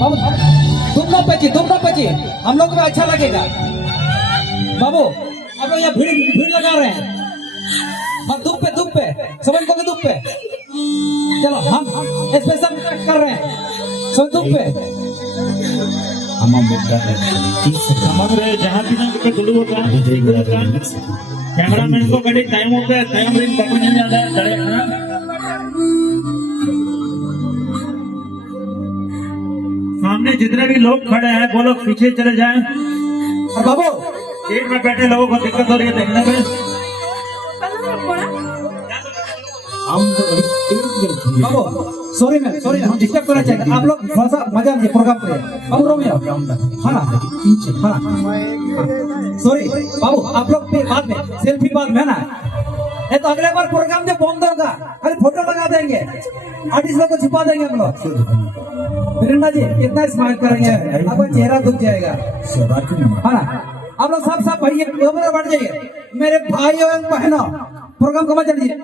बाबू तुम लोग बची हम लोग को अच्छा लगेगा। बाबू अब लोग यहाँ भीड़ लगा रहे हैं, हम दुख पे समझ को दुख पे, चलो हम स्पेशल कर रहे हैं सब दुख पे। समग्र जहाँ भी ना के दुलू होता कैमरामैन को कड़ी टाइम होता है, टाइम रिंग पकड़ने ज्यादा डरे ना। सामने जितने भी लोग खड़े हैं वो लोग पीछे चले जाएं। और बाबू सीट में बैठे लोगों को दिक्कत हो रही है देखने में। बाबू सॉरी मैम हम डिस्टर्ब करना चाहेंगे, आप लोग थोड़ा सा मजा लीजिए प्रोग्राम पे। बाबू रोमियो हाँ ना सॉरी बाबू आप लोग बाद में सेल्फी बाद में ना, ये तो अगले बार प्रोग्राम जब बंद होगा खाली फोटो लगा देंगे, आर्टिस्ट लोग को छिपा देंगे हम लोग। वीरेंद्र जी कितना स्माइल करेंगे आपका चेहरा दुख जाएगा। हाँ ना आप लोग सब भैया बढ़ जाइए मेरे भाइयों एवं बहनों, प्रोग्राम को मजा लीजिए।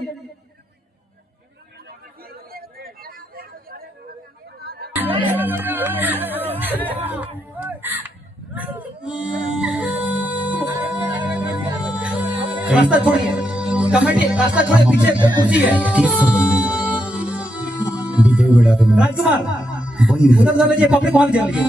रास्ता छोड़िए कमेटी, रास्ता छोड़िए पीछे कुर्सी है। राजकुमार उधर चल लीजिए, पब्लिक वहां चल लीजिए।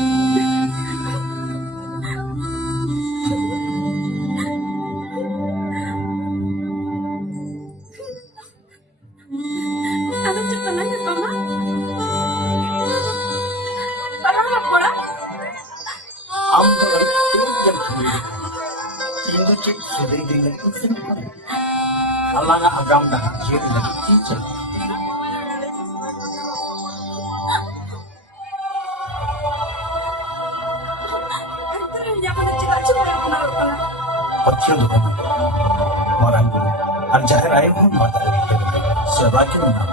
Alangan agam dah kiri lagi teacher. Pacchio tu kan, orang guru, anjahar ayah pun mata lagi. Sebab itu mana?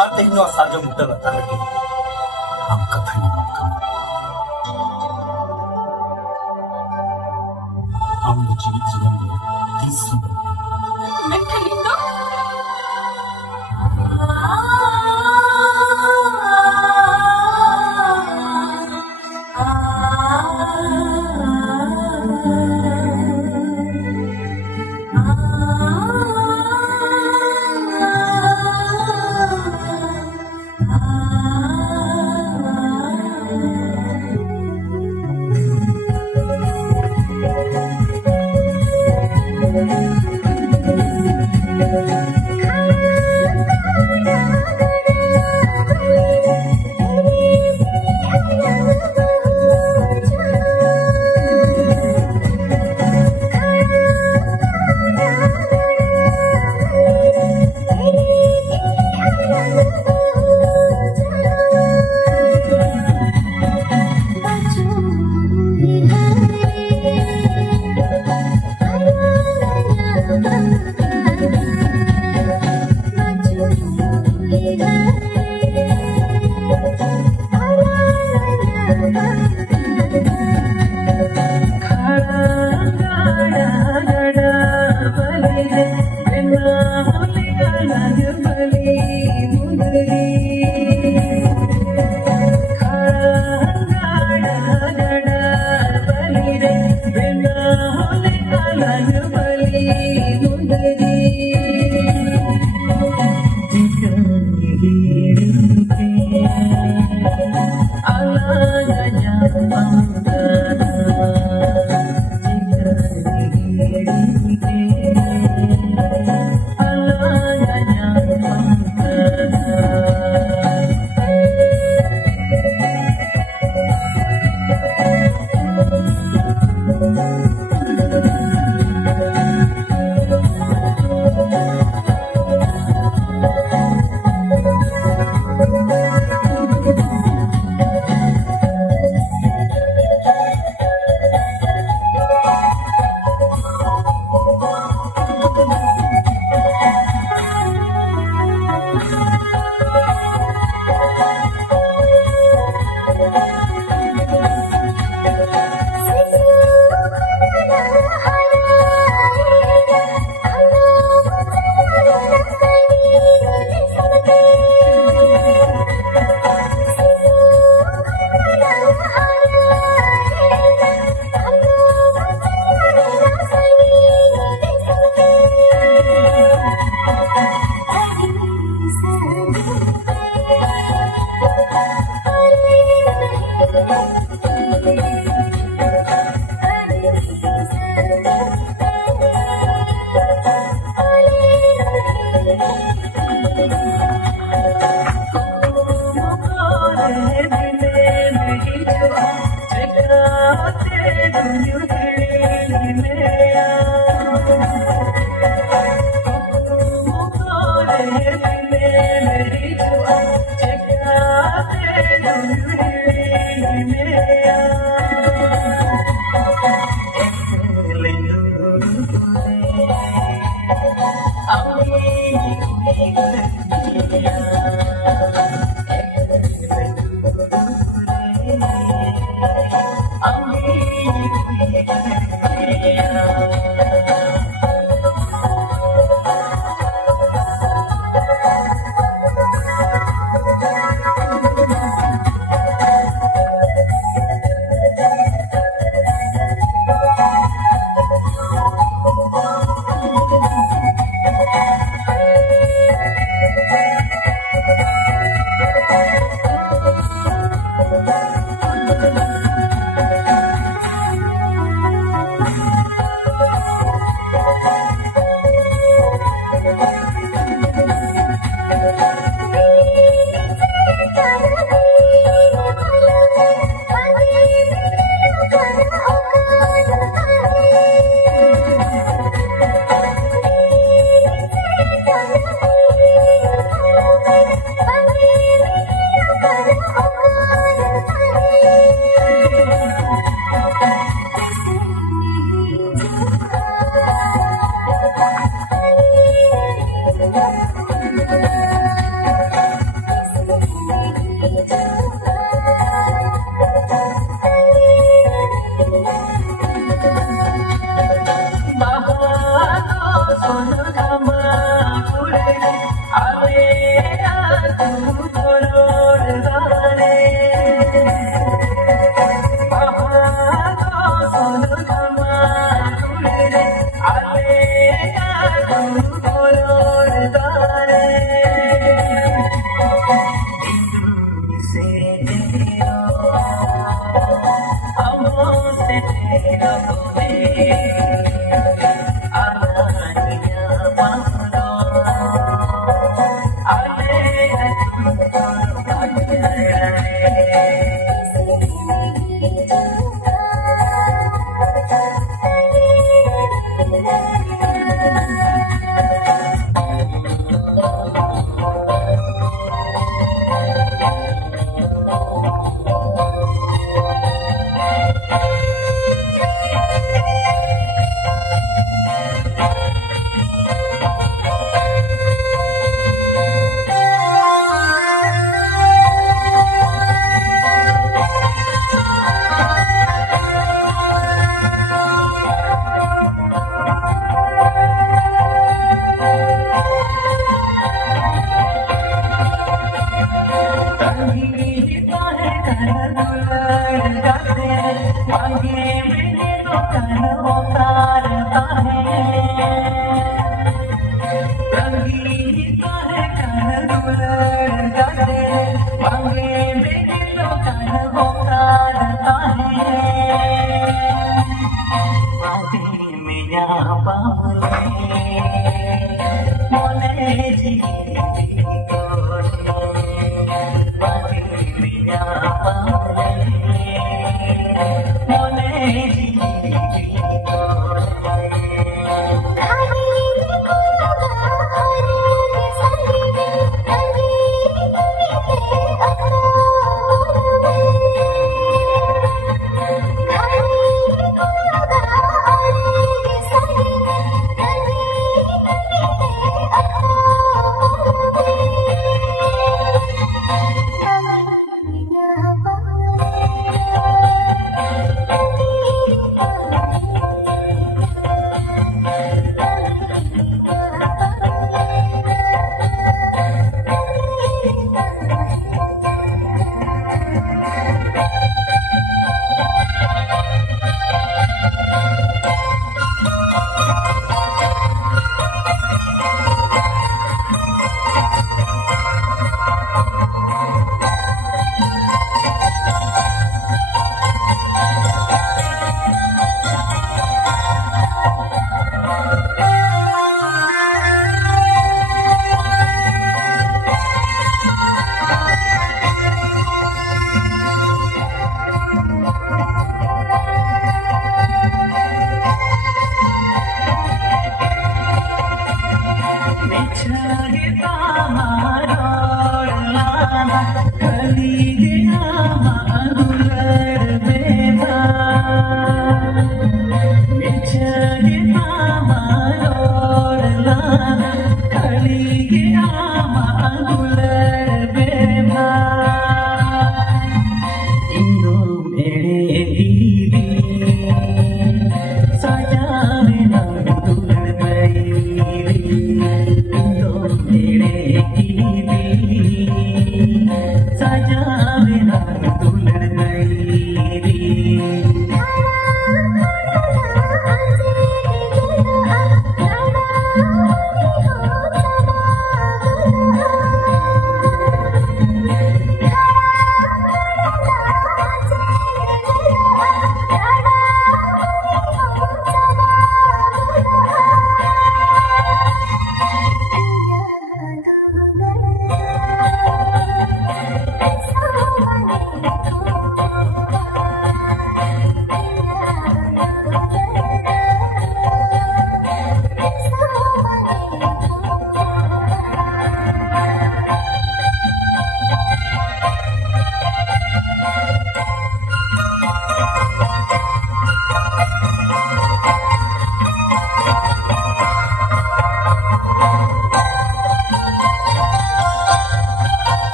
Arti ini asal jom muda latar lagi. Am kata ini makan. Am tu ciri jiwan ni tisu.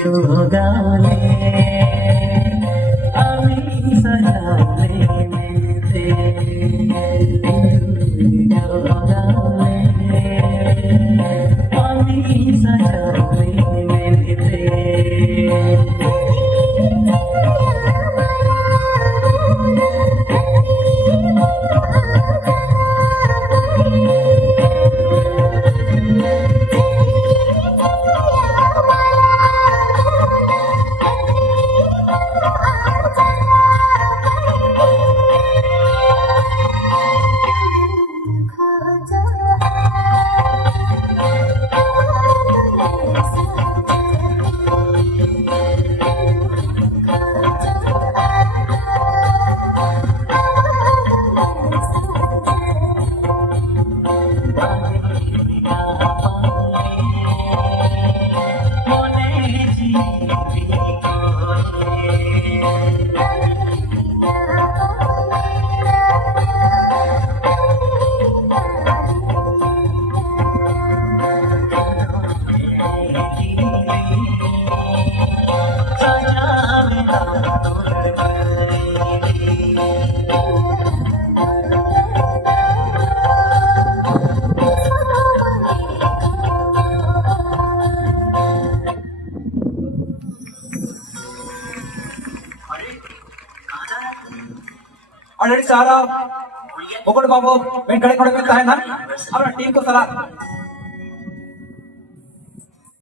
जोगाले আমি सजाले मेरे जोगाले আমি सजाले मेरे already सारा ఒకటి బాబు వెంకట కూడా వెళ్తా है ना अपना टीम को सलाह